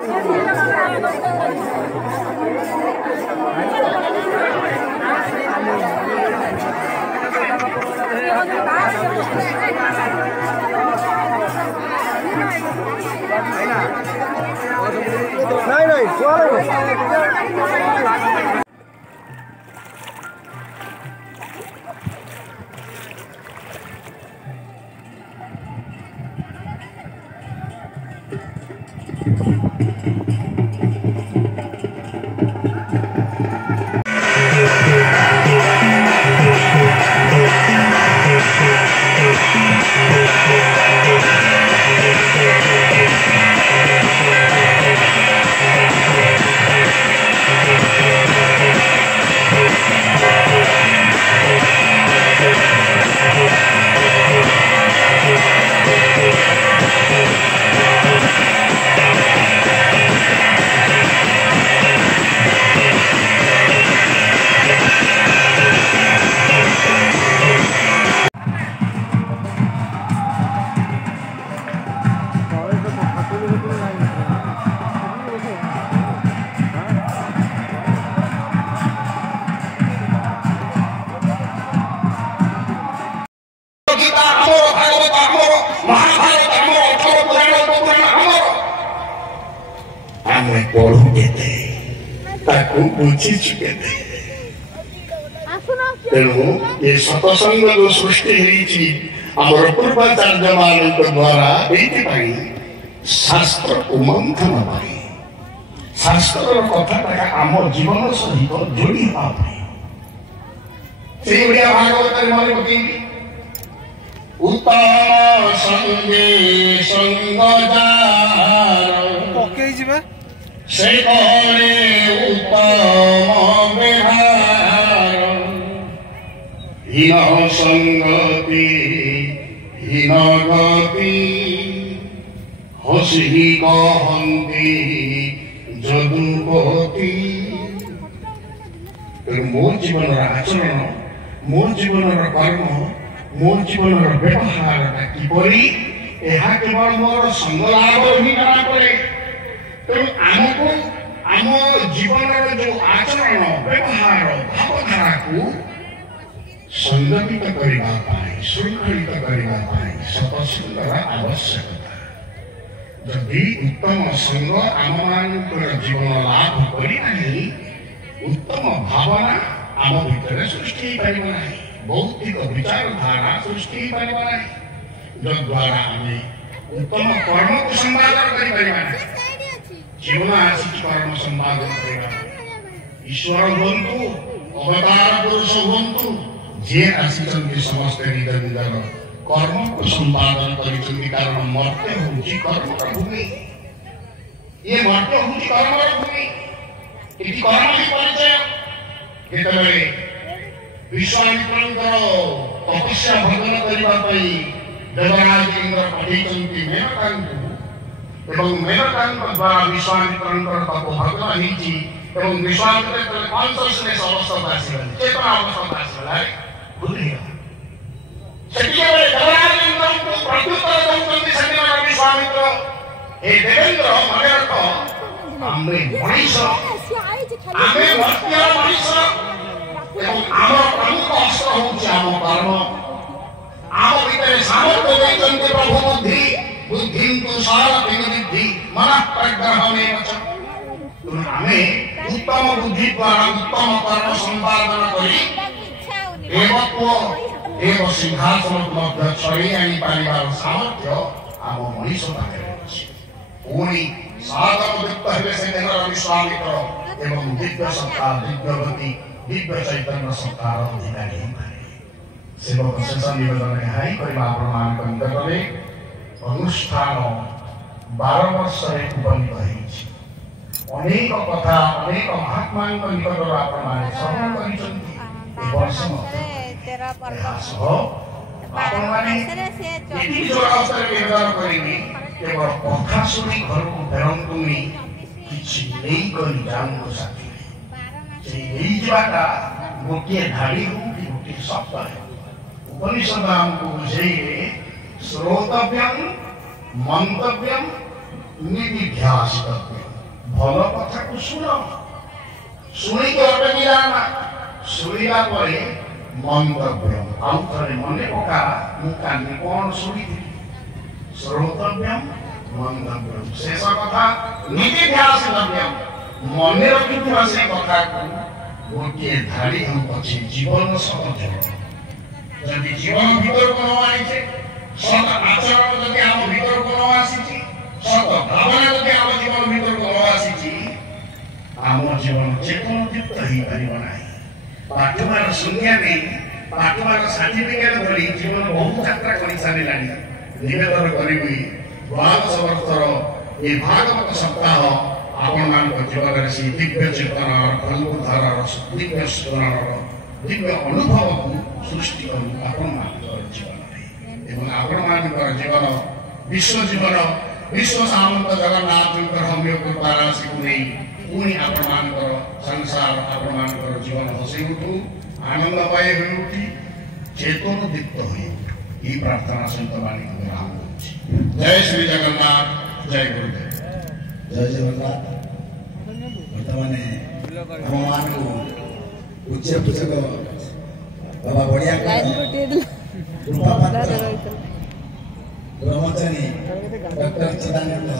नहीं तेणु ये सतसंग जो सृष्टि आमर पूर्वाचार्य मान द्वारा शास्त्र को मंथन शास्त्र कथा आम जीवन सहित जोड़ी भागवत मन पकई उत्तम संगे संग से करे उत्तम व्यवहार हीन संगति हीन गति हसी कहती जदुपति मो जीवन आचरण मो जीवन कर्म मो जीवन व्यवहार किपरि यह केवल मोर संग लाभ ही जना पड़े तेणु आमको आम जीवन जो आचरण व्यवहार भावधारा को संगठित करने श्रृंखलित करने सत्संगर आवश्यकता जदि उत्तम संग आम मान जीवन लाभ करना उत्तम भावना आम भीतर सृष्टि पारना बौद्धिक विचारधारा सृष्टि पारना जद्वारा आम उत्तम कर्म को संपादन कर जीवन आसिक कर्म संपादन करना ईश्वर हूँ अवतार पुरुष हूँ जे आसिचंती समस्त निज निजर कर्म को संपादन करिचंती कारण मर्त्य होउची कर्म भूमि ये मर्त्य होउची कर्म भूमि इति कर्म ही परिचय जेतबेले विश्वामित्रंकर तपस्या भंजन करबा पई देवराज इंद्र पठिचंती मेनकांकु एवं मेनकांक द्वारा विश्वामित्रंकर तप भंजन हिची एवं विश्वामित्र कॉन्शियसनेस अवस्था आसीला चेतना अवस्था आसीला बुद्धि देवराज इंद्र को प्रत्युत्तर दौचंती सज्जन विश्वामित्र हे देवेंद्र मने रख आमे मनीष आमे मर्त्य मनीष एवं आम प्रमुख अस्त्र होउची आम कर्म आम भीतर सामर्थ्य दैचंती प्रभु बुद्धि बुद्धि को सारा विनिधि मन प्रग्रह में आमे उत्तम बुद्धि द्वारा उत्तम कर्म संपादन करी देवत्व देव सिंहासन मध्य छड़ी आनी पारिबार सामर्थ्य आम मनीष पाखे अछि पुणी साधन युक्त हेबे से देहर विश्वामित्र एवं दिव्य सत्ता दिव्यवती दिव्य चैतन्य सत्तार अधिकारी सेवक शेष निवेदन हाई करबा प्रमाण कंदकले अनुष्ठान 12 वर्ष उपनीत होइछि अनेक कथा अनेक महात्मा निकट आपण माने श्रवण करिसंती ए वर्ष आपण माने यदि जो अवसर व्यवहार करिनी केवल कथा सुनी घर को फेरंतुनी किछि नहीं करि जानू साथी से यही जाटा गोटे धाड़ी हो कि गोटे शब्द है उपनिषद हमको बुझाइए श्रोतव्यम मंतव्यम निधिध्यासितव्यम भल कथा को शुण शुणी के अटकिला ना शुणिला परे मंतव्य आउ थरे मने पका मु कानी कोन शुणी श्रोतव्यम मंतव्यम शेष कथा नीति ध्यासितव्यम मने रखिथिबा से कथा को गोटे धाड़ी हम पछे जीवन सत जदि जीवन भीतर को न आइछे सत आचरण जदि हम भीतर को न आसीछि सत भावना जदि हम जीवन भीतर को न आसीछि आम जीवन चेतन दीप्त ही परिबो नाही पाठमार शून्य नहीं पाठमार सर्टिफिकेट धरी जीवन बहुत यात्रा कर सारे निवेदन करी द्वादश वर्षर ये भागवत सप्ताह आपण मान जीवन से दिव्य चेतन फलधार दिव्य स्मरण दिव्य अनुभव को सृष्टि करूँ आपण जीवन आपण मान जीवन विश्व जीवन विश्व सामंत जगन्नाथ हमिय कृपा राशि को नहीं पुणी आपण मान संसार आपण मान जीवन हसी उठू आनंद पाए उठी चेतन दीप्त हुई प्रार्थना सहित वाणी जय श्री जगन्नाथ जय गुरुदेव जय जगन्नाथ बर्तमान भगवान को उच्च पुस्तक बाबा बढ़िया ब्रह्मचारी डॉक्टर चिदानंद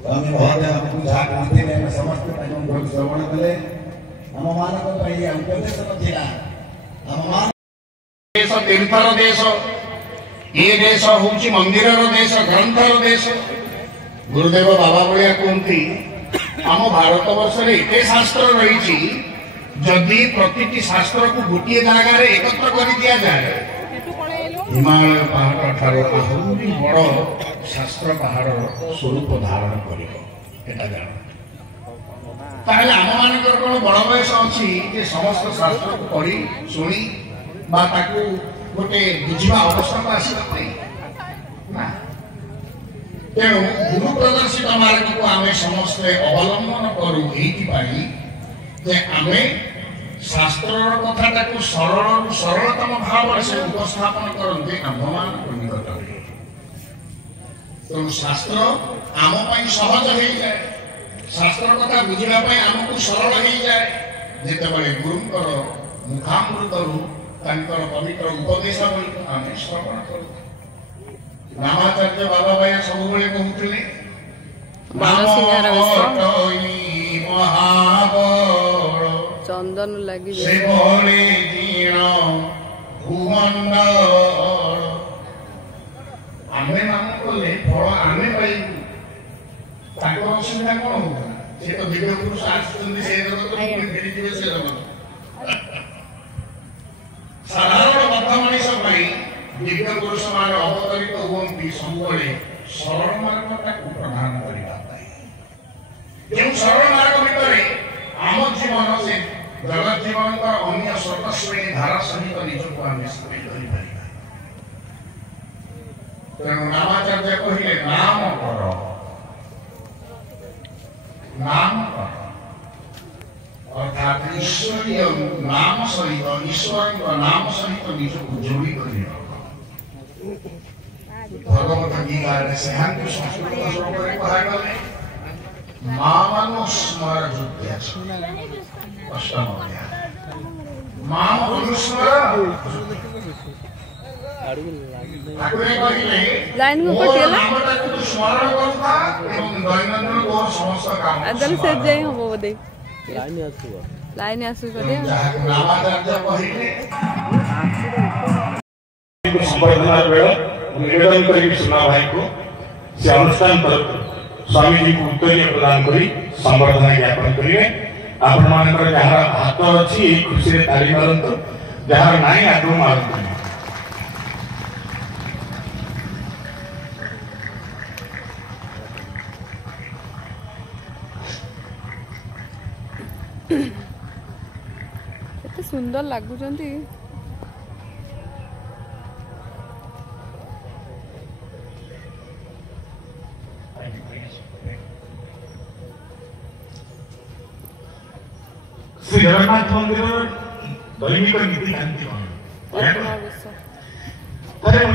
स्वामी महोदय हमको जहाँ कहते हैं समस्त श्रवण कले हम मानक उपदेश नथिला हम देश तीर्थर देश ये देश हूँ मंदिर देश ग्रंथर देश गुरुदेव बाबा भाया कहती आम भारत वर्ष एत शास्त्र रही जदि प्रति शास्त्र को गोटे जगार एकत्र कर दि जाए हिमालय पहाड़ ठार आहरी बड़ शास्त्र पहाड़ स्वरूप धारण कर आम मान कौन बड़ बयस अच्छी समस्त शास्त्र को पढ़ी शुणी गोटे बुझा अवस्था को आसना तेणु गुरु प्रदर्शित मार्ग को आम समस्ते अवलंबन करूँ आम शास्त्र कथा सरल सरलतम भाव से उपस्थापन करते आम्भमान निकट तेणु शास्त्र आम सहज हो जाए शास्त्र कथा बुझापी आमको सरल हो जाए जितेबाला गुरुंकर मुखामृतरू पवित्र उपदेश आम श्रवण करूँ रामाचार्य बाबा भाई सब कहते चंदन लगी आमे नाम कले फल आमे पाइबू असुविधा कौन होता से तो दिव्य पुरुष आसुच्च से फेरी से साधारण बद्ध मनीष दिव्य पुरुष मान अवतरित हुए सब सरल मार्ग को प्रदान करने जो सरल मार्ग भितर आम जीवन से जगत जीवन का अन्य स्वर्गश्रेणी धारा सहित निजक आम सामिल तेणु रामाचार्य कहले नाम कर अर्थात ईश्वरीय नाम सहित ईश्वर नाम सहित निजक जोड़ी कर भगवत गीता सिद्धांत संस्कृत श्लोक कहा गले मामनुस्मर अष्टम मामनुस्मर लाइन में पटियाला स्मरण करता एवं दैनंदिन तोर समस्त काम अदल से जाई हो बोदे लाइन आसु करे रामाचार्य कहिले संवर्धना बेल निवेदन करी सुना भाई को से अनुष्ठान तरफ स्वामी जी को उत्तरीय प्रदान करी संवर्धना ज्ञापन करेंगे आपण मानकर जहाँ हाथ अच्छी खुशी रे ताली मारंतु जहाँ नाई आगु मारंतु एते सुंदर लागुचंती श्री जगन्नाथ मंदिर दैनिक नीतिकांति उन्हें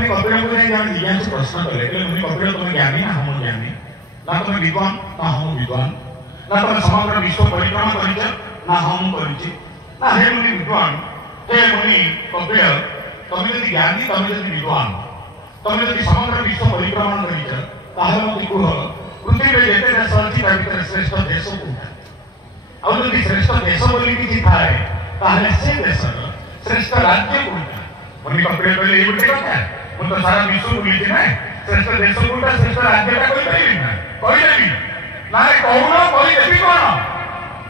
कपिल को प्रश्न कले उन्हें कपिल तुम ज्ञानी ना हम ज्ञानी ना तुम विद्वान ना हम विद्वान ना तुम समग्र विश्व परिक्रमा करिछ ना हम करिछि ना हे मुनि विद्वान हे मुनि कपिल तुम यदि ज्ञानी तुम यदि विद्वान तुम यदि समग्र विश्व परिक्रमा करिछ ताहे मते कुह पृथ्वी रे जेते देश अछि ता भितर श्रेष्ठ देश कोठा आ यदि श्रेष्ठ देश बोली किछि थाए ताहे से देशर श्रेष्ठ राज्य कोठा मुनि कपिल कहले ए गोटे कथा मु तो सारा विश्व बुलिछि ना श्रेष्ठ देश कोठा श्रेष्ठ राज्यटा कहि परिबि ना कहिलेबि ना रे कहूना कहि देबि कोन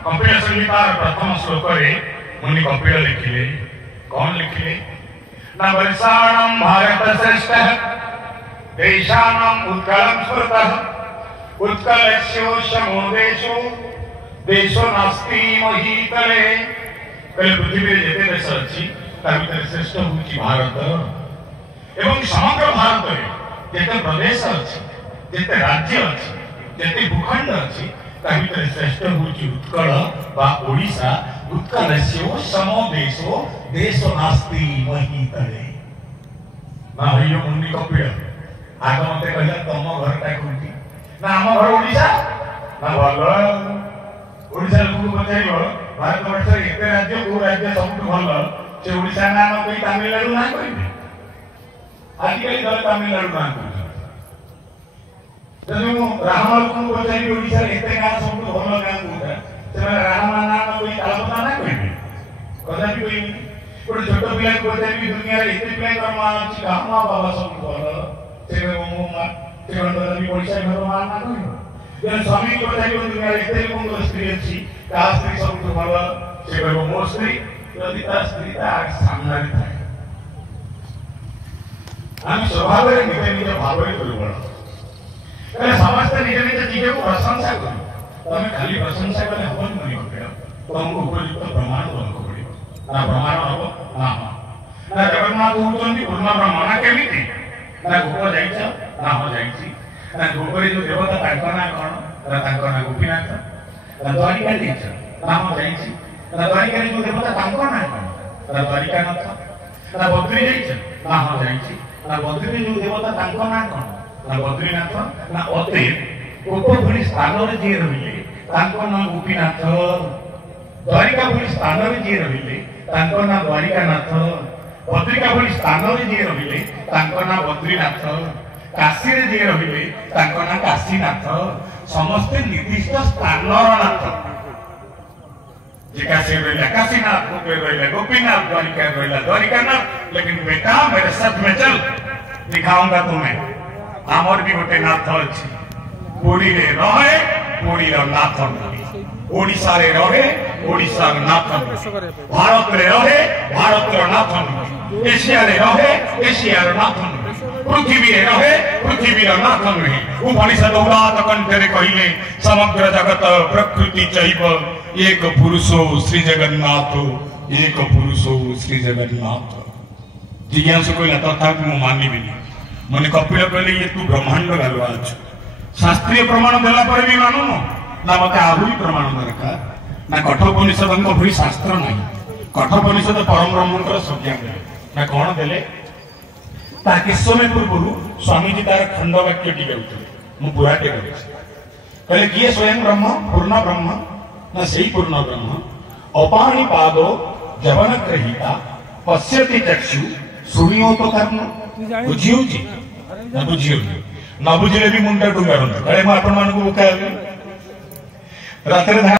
कपिल संहितार प्रथम श्लोक रे मुनि कपिल लिखिले कौन लिखिले न वर्षाणं भारत श्रेष्ठः देशानां उत्कलं स्मृतः उत्कलस्योशमो देशो देशो नास्ति महीतले कल पृथ्वी रे जेते देश अछि ता भितर श्रेष्ठ होछि भारत एवं समग्र भारत रे जेते प्रदेश अछि जेते राज्य अछि जेते भूखंड अछि ता भितर श्रेष्ठ होछि उत्कल बा ओडिसा उत्कलस्योशमो देशो देशो नास्ति महीतले ना हयो मुनि कपिल आग मते कहला तम घरटा कोठी ना हम घर ओडिसा ना भलो ओडिसा लोक पचारिबो भारत वर्ष एते राज्य को राज्य सबटु भलो से ओडिसा ना न कहि तमिलनाडु ना कहिबे आजिकली दल तमिलनाडु ना कहि जनु रामल को पचारि ओडिसा एते गां सबटु भलो गां कोठा से रामा ना न कहि कलकत्ता ना कहिबे कदापि कहिबे गोटे छोट पिला को पचारि दुनिया रे एते पिला कर्मा अछि गामा बाबा सबटु भलो से मोमा से कदापि ओडिसा घर मान ना कहिबे जन स्वामी को पचारि दुनिया रे एते लोक स्त्री अछि का स्त्री सबटु भलो से कहबो मो स्त्री यदि ता स्त्री ता सामने थाए हम स्वभाव रे निजे निजे भाव रे दुर्बल ए समस्त निजे निजे चीज को प्रशंसा करू तमे खाली प्रशंसा करले हबन नहीं होबे तुमको उपयुक्त प्रमाण दनको पड़िबो ना प्रमाण हबो ना ना जगन्नाथ कहउछन्ती पूर्ण ब्रह्मणा केमिति ना गोप जाइछ ना हो जाइछि ना गोपरे जो देवता तांको ना कोन ना तांको ना गोपीनाथ ना द्वारिका जाइछ ना हो जाइछि ना द्वारिका जो देवता तांको ना कोन ना द्वारिका नाथ ना बद्री जाइछ ना हो जाइछि ना बद्री जो देवता तांको ना कोन ना बद्रीनाथ ना अते गोप भली स्थान रे जे रहिले तांको ना गोपीनाथ द्वारिका भली स्थान रे जे रहिले तांको ना द्वारिकानाथ बद्रिका भली स्थान रे जे रहिले तांको ना बद्रीनाथ काशी रे जे रहिले तांको ना काशीनाथ समस्त निर्दिष्ट स्थान नाथ काशी रहिला काशीनाथ गोपे रहिला गोपीनाथ द्वारिका रहिला द्वारिकानाथ लेकिन बेटा मेरे साथ में चल दिखाऊंगा तुम्हें आमर भी गोटे नाथ अछि पुरी रे रहे पुरी रो नाथ ओडिसा रे रहे ओडिसा रो नाथ भारत रे रहे भारत रो नाथ एशिया रे रहे एशिया रो नाथ पृथ्वी रे रहे पृथ्वी रो नाथ नहीं उपनिषद उदात कंठ रे कहिले समग्र जगत प्रकृति चैव एक पुरुषो श्री जगन्नाथ एक पुरुषो श्री जगन्नाथ जिज्ञासु कहला तथापि मु मानिबिनी मने कपिल कहले ये तू ब्रह्मांड गालवा छ शास्त्रीय प्रमाण देला पर भी मानु ना मते आहुरी प्रमाण दरकार ना कठोपनिषद को भरी शास्त्र नहीं कठोपनिषद परम ब्रह्मकर संज्ञा देले ना कोन देले तार के समय पूर्व स्वामी जी तार खंड वाक्य टी गाउथले मु पूरा के कहले किए स्वयं ब्रह्म पूर्ण ब्रह्म ना सही पूर्ण ब्रह्म अपाणि पादो जवन ग्रहीता पश्यति चक्षु सुनियो तो कर्म बुझियो जी ना बुझियो ना बुझिले भी मुंडा डुंगारन कळे म आपण मानकु बुका रात्रे